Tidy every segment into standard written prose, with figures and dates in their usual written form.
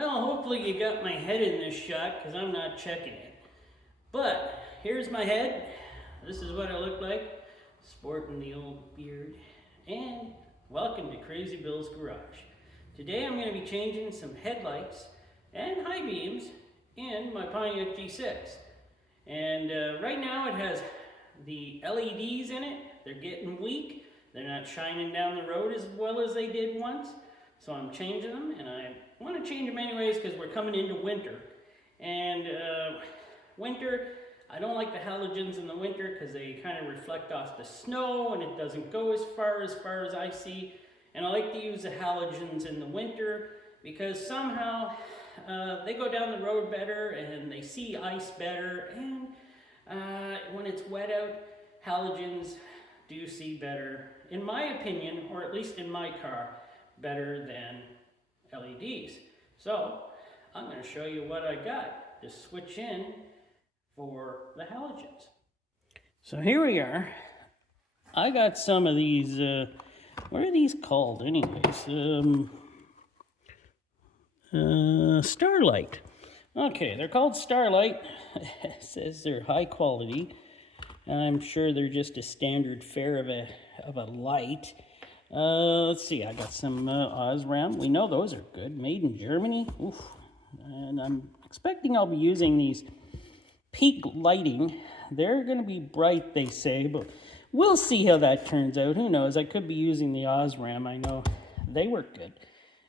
Well, hopefully you got my head in this shot because I'm not checking it. But here's my head. This is what I look like, sporting the old beard. And welcome to Crazy Bill's Garage. Today I'm going to be changing some headlights and high beams in my Pontiac G6. And right now it has the LEDs in it. They're getting weak. They're not shining down the road as well as they did once. So I'm changing them, and I want to change them anyways because we're coming into winter. And winter, I don't like the halogens in the winter because they kind of reflect off the snow and it doesn't go as far as I see. And I like to use the halogens in the winter because somehow they go down the road better and they see ice better. And when it's wet out, halogens do see better, in my opinion, or at least in my car, better than LEDs. So I'm going to show you what I got to switch in for the halogens. So here we are. I got some of these, what are these called anyways? STARLIGHT. Okay, they're called STARLIGHT. It says they're high quality. I'm sure they're just a standard fare of a light. Let's see, I got some OSRAM. We know those are good, made in Germany. Oof. And I'm expecting I'll be using these peak lighting. They're going to be bright, they say, but we'll see how that turns out. Who knows? I could be using the OSRAM. I know they work good.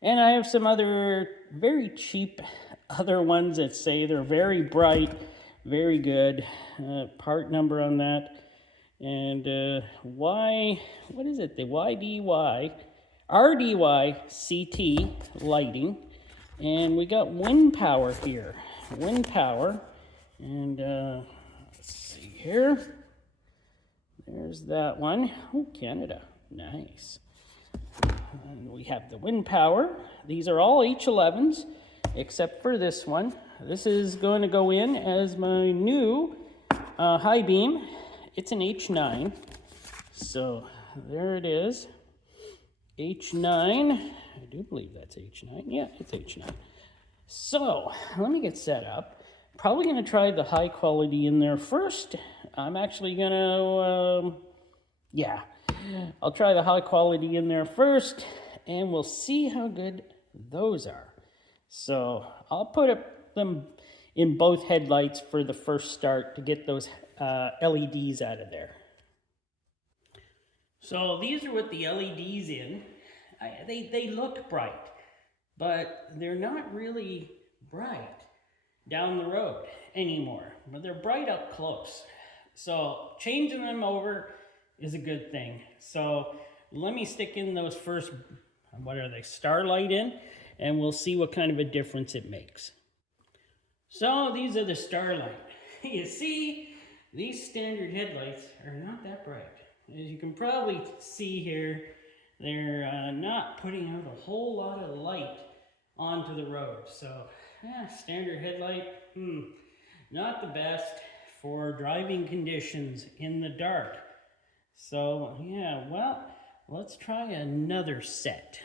And I have some other very cheap other ones that say they're very bright, very good. Part number on that. And what is it? The RDYCT lighting. And we got WINPOWER here. WINPOWER. And let's see here. There's that one. Oh, Canada. Nice. And we have the WINPOWER. These are all H11s, except for this one. This is going to go in as my new high beam. It's an H9. So there it is. H9. I do believe that's H9. Yeah, it's H9. So let me get set up. Probably going to try the high quality in there first. I'm actually going to, I'll try the high quality in there first, and we'll see how good those are. So I'll put them in both headlights for the first start to get those LEDs out of there. So these are with the LEDs in. They look bright, but they're not really bright down the road anymore, but they're bright up close. So changing them over is a good thing. So let me stick in those first, what are they, STARLIGHT in, and we'll see what kind of a difference it makes. So these are the STARLIGHT. You see, these standard headlights are not that bright. As you can probably see here, they're not putting out a whole lot of light onto the road. So standard headlight, not the best for driving conditions in the dark. So yeah, well, let's try another set.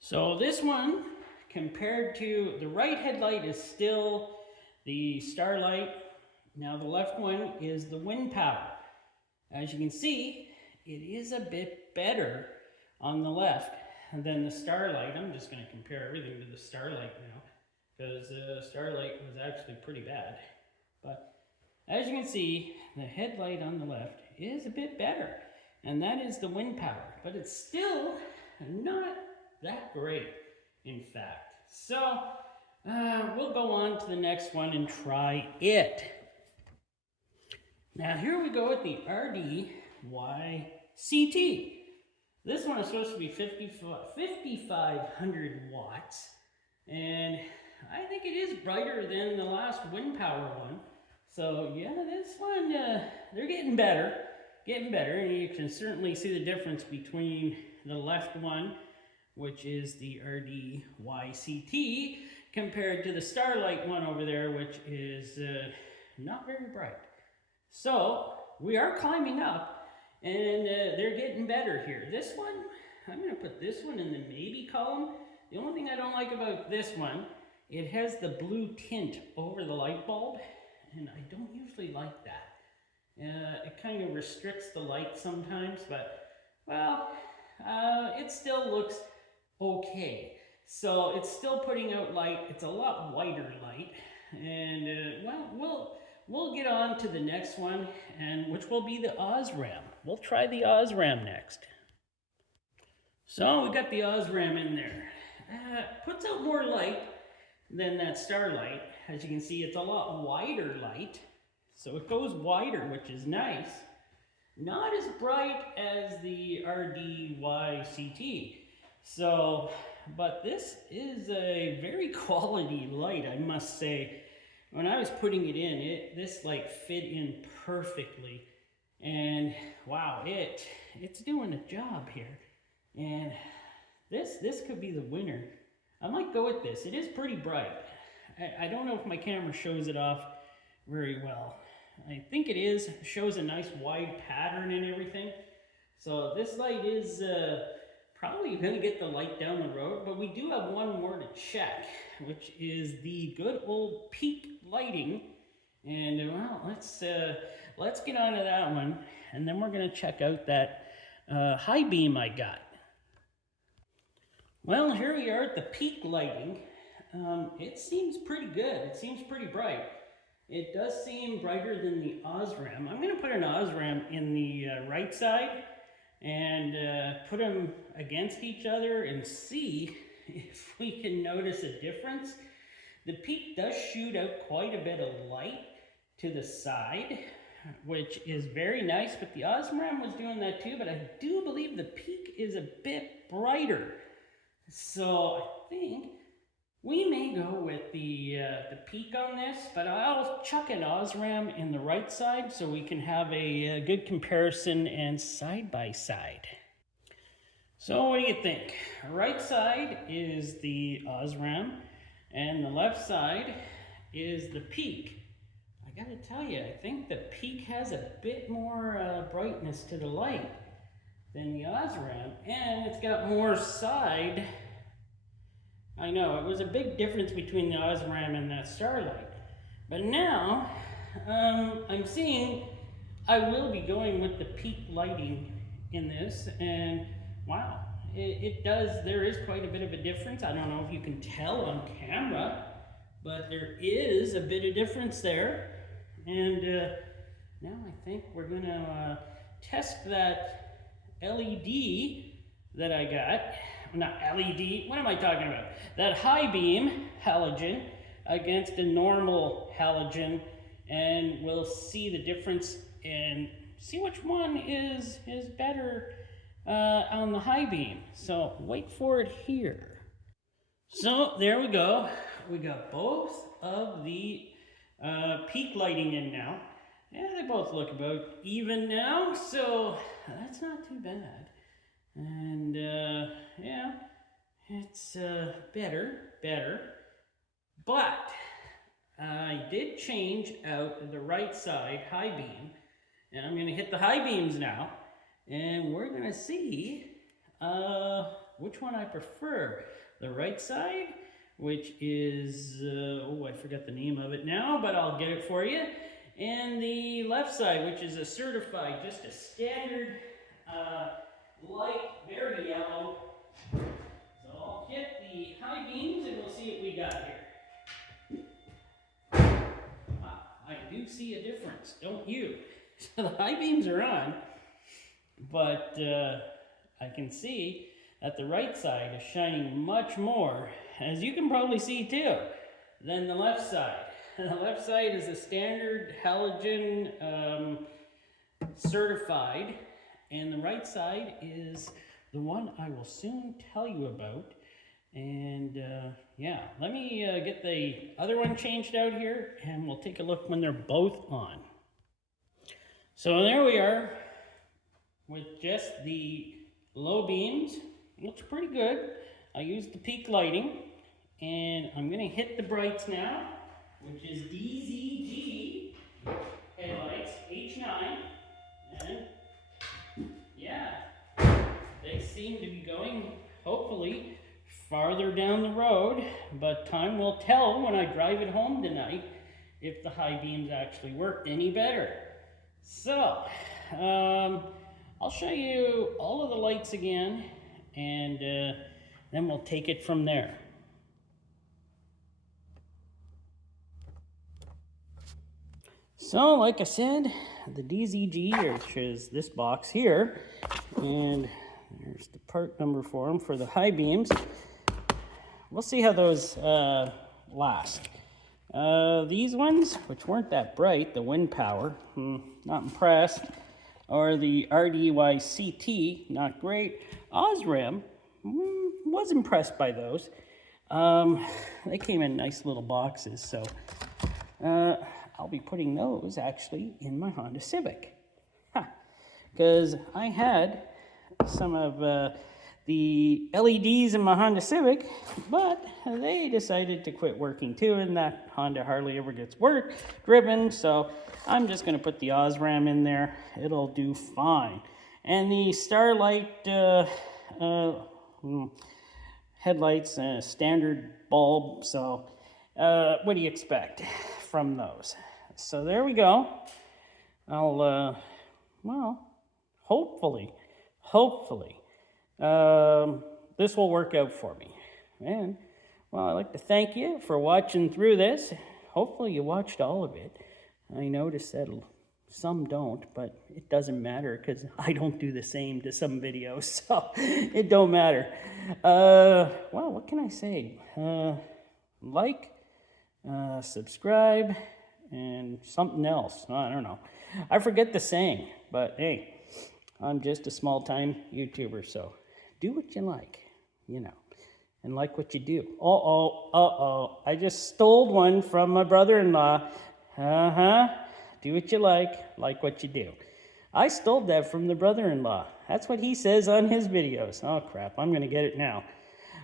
So this one, compared to the right headlight, is still the STARLIGHT. Now the left one is the WINPOWER. As you can see, it is a bit better on the left than the STARLIGHT. I'm just going to compare everything to the STARLIGHT now, because STARLIGHT was actually pretty bad. But as you can see, the headlight on the left is a bit better, and that is the WINPOWER, but it's still not that great, in fact. So we'll go on to the next one and try it. Now here we go with the RDYCT. This one is supposed to be 5,500 watts, and I think it is brighter than the last WINPOWER one. So yeah, this one, they're getting better, and you can certainly see the difference between the left one, which is the RDYCT, compared to the STARLIGHT one over there, which is not very bright. So we are climbing up, and they're getting better here. This one, I'm going to put this one in the maybe column. The only thing I don't like about this one, it has the blue tint over the light bulb, and I don't usually like that. It kind of restricts the light sometimes, but, well, it still looks okay. So it's still putting out light. It's a lot whiter light, and well, we'll get on to the next one, and which will be the OSRAM. We'll try the OSRAM next. So we got the OSRAM in there. Puts out more light than that STARLIGHT. As you can see, it's a lot wider light, so it goes wider, which is nice. Not as bright as the RDYCT. So, but this is a very quality light, I must say. When I was putting it in, this light fit in perfectly. And wow, it's doing a job here. And this could be the winner. I might go with this. It is pretty bright. I don't know if my camera shows it off very well. I think it is. It shows a nice wide pattern and everything. So this light is probably going to get the light down the road, but we do have one more to check, which is the good old peak lighting. And well, let's get on to that one, and then we're going to check out that high beam I got. Well, here we are at the peak lighting. It seems pretty good. It seems pretty bright. It does seem brighter than the OSRAM. I'm going to put an OSRAM in the right side and put them against each other and see if we can notice a difference. The peak does shoot out quite a bit of light to the side, which is very nice, but the OSRAM was doing that too, but I do believe the peak is a bit brighter. So I think we may go with the peak on this, but I'll chuck an OSRAM in the right side so we can have a good comparison and side by side. So what do you think? Right side is the OSRAM and the left side is the peak. I gotta tell you, I think the peak has a bit more brightness to the light than the OSRAM, and it's got more side. I know, it was a big difference between the OSRAM and that STARLIGHT. But now, I'm seeing I will be going with the peak lighting in this, and wow, there is quite a bit of a difference. I don't know if you can tell on camera, but there is a bit of difference there. And now I think we're gonna test that LED that I got. Not LED, what am I talking about? That high beam halogen against a normal halogen, and we'll see the difference and see which one is better on the high beam. So wait for it here. So there we go. We got both of the peak lighting in now. Yeah, they both look about even now, so that's not too bad. And yeah, it's better. But I did change out the right side high beam, and I'm going to hit the high beams now, and we're going to see which one I prefer. The right side, which is, oh, I forgot the name of it now, but I'll get it for you. And the left side, which is a certified, just a standard light, very yellow. So I'll hit the high beams and we'll see what we got here. I do see a difference, don't you? So the high beams are on, but I can see that the right side is shining much more, as you can probably see too, than the left side. The left side is a standard halogen certified, and the right side is the one I will soon tell you about. And yeah, let me get the other one changed out here, and we'll take a look when they're both on. So there we are with just the low beams. Looks pretty good. I used the peak lighting, and I'm going to hit the brights now, which is DZG headlights H9, and yeah, they seem to be going hopefully farther down the road, but time will tell when I drive it home tonight if the high beams actually worked any better. So, I'll show you all of the lights again, and then we'll take it from there. So, like I said, the DZG, which is this box here, and there's the part number for them for the high beams. We'll see how those last. These ones, which weren't that bright, the WINPOWER, not impressed. Or the RDYCT, not great. OSRAM, was impressed by those. They came in nice little boxes, so I'll be putting those actually in my Honda Civic. Because I had some of the LEDs in my Honda Civic, but they decided to quit working too, and that Honda hardly ever gets driven, so I'm just going to put the OSRAM in there. It'll do fine. And the STARLIGHT headlights, standard bulb, so what do you expect from those? So there we go. I'll, well, hopefully, this will work out for me. And, well, I'd like to thank you for watching through this. Hopefully you watched all of it. I noticed that some don't, but it doesn't matter because I don't do the same to some videos, so it don't matter. Well, what can I say? Like, subscribe, and something else. I don't know. I forget the saying, but hey, I'm just a small-time YouTuber, so do what you like, you know, and like what you do. I just stole one from my brother-in-law. Do what you like what you do. I stole that from the brother-in-law. That's what he says on his videos. Oh, crap, I'm going to get it now.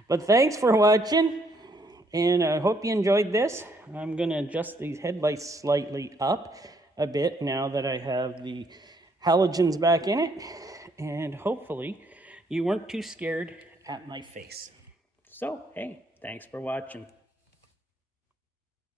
But thanks for watching, and I hope you enjoyed this. I'm going to adjust these headlights slightly up a bit now that I have the halogens back in it, and hopefully you weren't too scared at my face. So, hey, thanks for watching.